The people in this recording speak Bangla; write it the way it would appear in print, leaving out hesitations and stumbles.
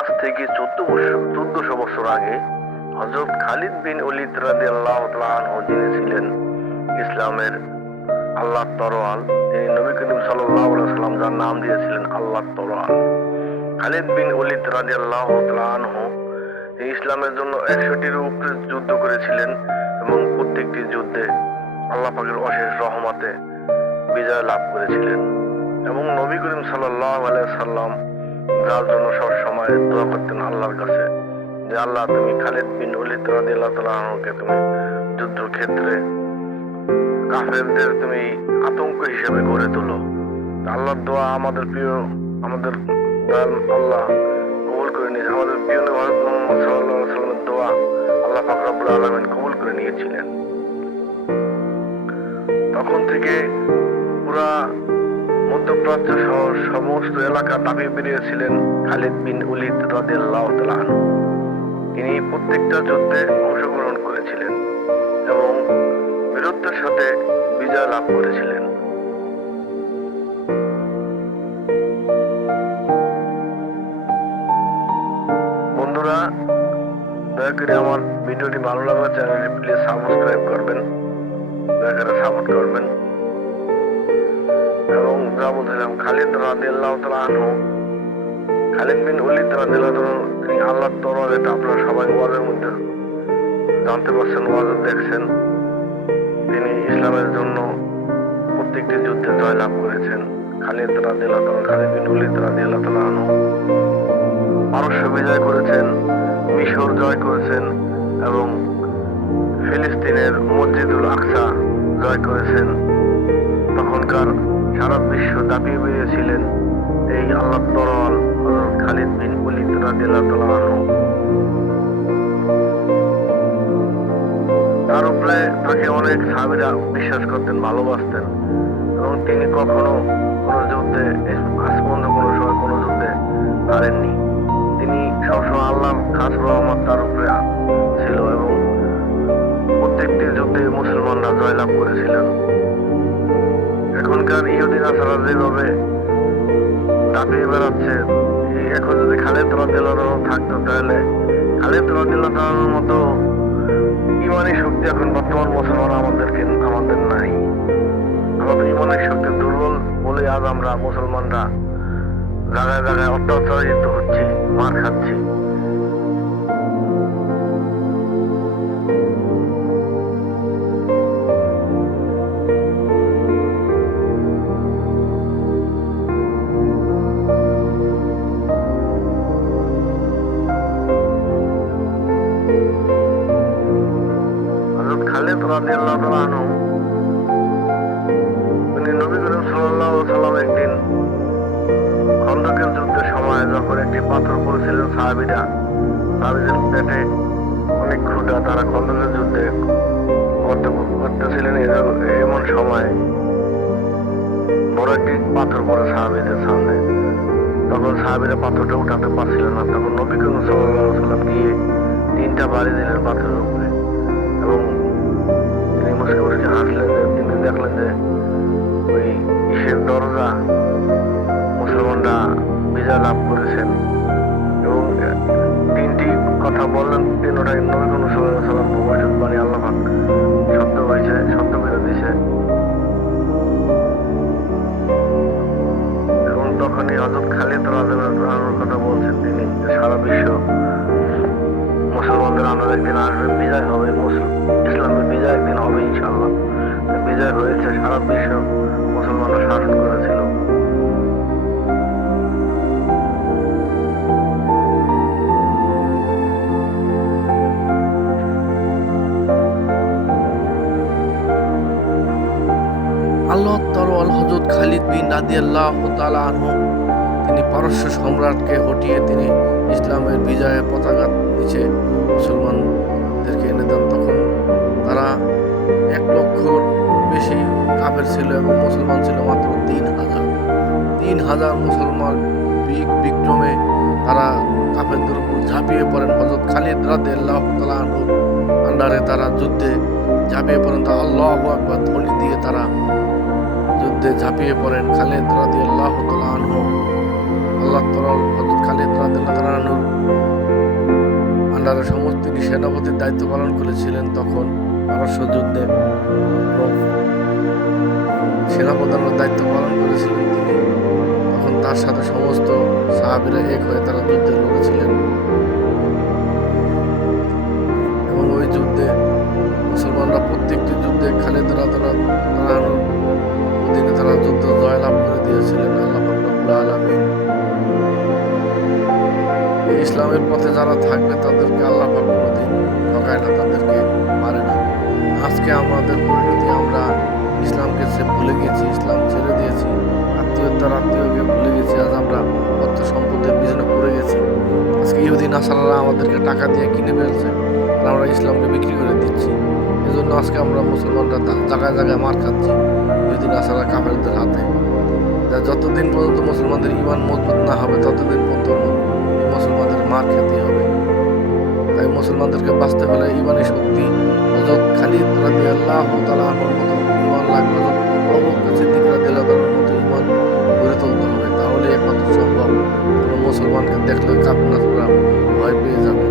আজ থেকে 1400 বছর আগে হযরত খালিদ বিন ওলীদ রাদিয়াল্লাহু তাআলা আনহু যিনি ছিলেন ইসলামের আল্লাহর তরোয়াল, তিনি নবী করিম সাল্লাল্লাহু আলাইহি ওয়াসাল্লাম যার নাম দিয়েছিলেন আল্লাহর তরোয়াল, খালিদ বিন ওলীদ রাদিয়াল্লাহু তাআলা আনহু তিনি ইসলামের জন্য 100টির উপরে যুদ্ধ করেছিলেন এবং প্রত্যেকটি যুদ্ধে আল্লাহ পাকের অশেষ রহমতে বিজয় লাভ করেছিলেন। এবং নবী করিম সাল্লাল্লাহু আলাইহি ওয়াসাল্লাম যার জন্য সবসময় দোয়া করতেন আল্লাহর কাছে যে আল্লাহ তুমি খালিদ বিন ওলীদ রাদিয়াল্লাহু তাআলা আনহুকে তুমি যুদ্ধক্ষেত্রে কাফেরদের তুমি আতঙ্ক হিসেবে গড়ে তোলো। আল্লাহর দোয়া আমাদের প্রিয়, আমাদের দয়াল আল্লাহ কবুল করে নিয়েছে। আমাদের প্রিয় নবী হযরত মুহাম্মদ সাল্লাল্লাহু আলাইহি ওয়াসাল্লামের দোয়া আল্লাহ পাক রব্বুল আলামিন কবুল করে নিয়েছিলেন। তখন থেকে পুরা মধ্যপ্রাচ্য সহ সমস্ত এলাকা দাবি বেরিয়েছিলেন খালিদ বিন ওলীদ রাদিয়াল্লাহু তাআলা আনহু। তিনি প্রত্যেকটা যুদ্ধে অংশগ্রহণ করেছিলেন এবং বীরত্বের সাথে বিজয় লাভ করেছিলেন। বন্ধুরা, দয়া করে আমার ভিডিওটি ভালো লাগলে চ্যানেলটি প্লিজ সাবস্ক্রাইব করবেন, দয়া করে সাপোর্ট করবেন। এবং যা বলছিলাম, খালিদ রাদিয়াল্লাহু তাআলা আনহু, খালিদ বিন ওলীদ রাদিয়াল্লাহু তাআলা তিনি আল্লাহর তরোয়াল, এটা আপনারা সবাই ওয়াজের মধ্যে জানতে পারছেন, ওয়াজে দেখছেন। তিনি ইসলামের জন্য প্রত্যেকটি যুদ্ধে জয়লাভ করেছেন। খালিদ রাদিয়াল্লাহু তাআলা, খালিদ বিন ওলীদ রাদিয়াল্লাহু তাআলা আনহু পারস্য বিজয় করেছেন, মিশর জয় করেছেন এবং ফিলিস্তিনের মসজিদুল আকসা জয় করেছেন। তখনকার সারা বিশ্ব দাপিয়ে বেরিয়েছিলেন এই আল্লাহর তরোয়াল হযরত খালিদ বিন ওলীদ রাদিয়াল্লাহু তাআলা আনহু। তার উপরে তাকে অনেক সাহাবীরা বিশ্বাস করতেন, ভালোবাসতেন এবং তিনি কখনো কোনো যুদ্ধে, আজ পর্যন্ত কোনো সময় কোনো যুদ্ধে হারেননি। তিনি সবসময় আল্লাহর খাস রহমত তার উপরে ছিল এবং প্রত্যেকটি যুদ্ধে মুসলমানরা জয়লাভ করেছিলেন। এখনকার ইহুদি নাসারা যেভাবে দাপিয়ে বেড়াচ্ছে, এখন যদি খালিদ রাদিয়াল্লাহু তাআলা থাকতো তাহলে খালিদ রাদিয়াল্লাহু তাআলার মতো ইমানি শক্তি এখন বর্তমান মুসলমান আমাদের নাই। আমাদের ইমানের শক্তি দুর্বল বলে আজ আমরা মুসলমানরা জায়গায় জায়গায় অত্যাচারিত হচ্ছি, মার খাচ্ছি। খালিদ রাদিয়াল্লাহু তাআলা আনহু তিনি নবী করিম সাল্লাল্লাহু আলাইহি ওয়াসাল্লাম একদিন খন্দকের যুদ্ধের সময় যখন একটি পাথর পড়েছিলেন, সাহাবীদের পেটে অনেক ক্ষুধা, তারা খন্দকের যুদ্ধে করতেছিলেন। এমন সময় বড় একটি পাথর পড়ে সাহাবীদের সামনে। তখন সাহাবীরা পাথরটা উঠাতে পারছিল না। তখন নবী করিম সাল্লাল্লাহু আলাইহি ওয়াসাল্লাম গিয়ে 3টা বাড়ি দিলেন পাথরের উপরে এবং তিনি মুসকে মুসকে হাসলেন যে তিনি দেখলেন যে ওই ইসের দরজা মুসলমানরা বিজয় লাভ করেছেন এবং 3টি কথা বললেন। 3টাই নবী করিম সাল্লাল্লাহু আলাইহি ওয়াসাল্লাম ভবিষ্যৎবাণী আল্লাহ পাক সত্য হয়েছে, সত্য করে দিয়েছে। এবং তখনই হযরত খালিদ রাদিয়াল্লাহু আনহুর কথা বলছেন তিনি, সারা বিশ্ব মুসলমানদের আনার একদিন আসবে, বিজয় হবে, ইসলামের বিজয় একদিন হবে ইনশাআল্লাহ। বিজয় হয়েছে, সারা বিশ্ব মুসলমানরা শাসন করেছিল। আল্লাহর তরোয়াল হযরত খালিদ বিন রাদিয়াল্লাহু তাআলা আনহু তিনি পারস্য সম্রাটকে হটিয়ে তিনি ইসলামের বিজয়ের পতাকা নিচে মুসলমানদেরকে এনে দেন। তখন তারা 1 লক্ষর বেশি কাফের ছিল এবং মুসলমান ছিল মাত্র 3,000 মুসলমান বিক্রমে তারা কাফেরদের উপর ঝাঁপিয়ে পড়েন। হযরত খালিদ রাদিয়াল্লাহু তাআলা আনহুর আন্ডারে তারা যুদ্ধে ঝাঁপিয়ে পড়েন। তা আল্লাহু আকবার ধ্বনি দিয়ে তারা যুদ্ধে ঝাঁপিয়ে পড়েন। খালিদ রাদিয়াল্লাহু তাআলা আনহু আল্লাহর তরোয়াল হযরত খালিদ রাদিয়াল্লাহু তাআলা আনহুর সমস্ত তিনি সেনাপতির দায়িত্ব পালন করেছিলেন। তখন পারস্য যুদ্ধে সেনাপ্রধানের দায়িত্ব পালন করেছিলেন তিনি। তখন তার সাথে সমস্ত সাহাবীরা এক হয়ে তারা যুদ্ধে লড়েছিলেন এবং ওই যুদ্ধে মুসলমানরা প্রত্যেকটি যুদ্ধে খালিদ রাদিয়াল্লাহু অধীনে তারা যুদ্ধ জয়লাভ করে দিয়েছিলেন। আল্লাহ পাক রব্বুল আলামিন এই ইসলামের পথে যারা থাকবে তাদেরকে আল্লাহ পাক কোনোদিন ঠকায় না, তাদেরকে মারে না। আজকে আমাদের পরিণতি, আমরা ইসলামকে ভুলে গেছি, ইসলাম ছেড়ে দিয়েছি, আত্মীয়কে ভুলে গেছি। আজ আমরা অর্থ সম্পদের পিছনে পড়ে গেছি। আজকে ইহুদি নাসারারা আমাদেরকে টাকা দিয়ে কিনে ফেলছে আর আমরা ইসলামকে বিক্রি করে দিচ্ছি। এজন্য আজকে আমরা মুসলমানরা জায়গায় জায়গায় মার খাচ্ছি ইহুদি নাসারা কাফেরদের হাতে। যতদিন পর্যন্ত মুসলমানদের ঈমান মজবুত না হবে ততদিন পর্যন্ত মুসলমানদের মার খেতে হবে। তাই মুসলমানদেরকে বাঁচতে হলে ঈমানি শক্তি হযরত খালিদ রাদিয়াল্লাহু তাআলা আনহুর মতো ঈমান লাগবে, আবু বকর সিদ্দিক রাদিয়াল্লাহু তাআলার মতো ঈমান গড়ে তুলতে হবে। তাহলে একমাত্র সম্ভব। কোনো মুসলমানকে দেখলে কাফের নাসারা ভয় পেয়ে যাবে।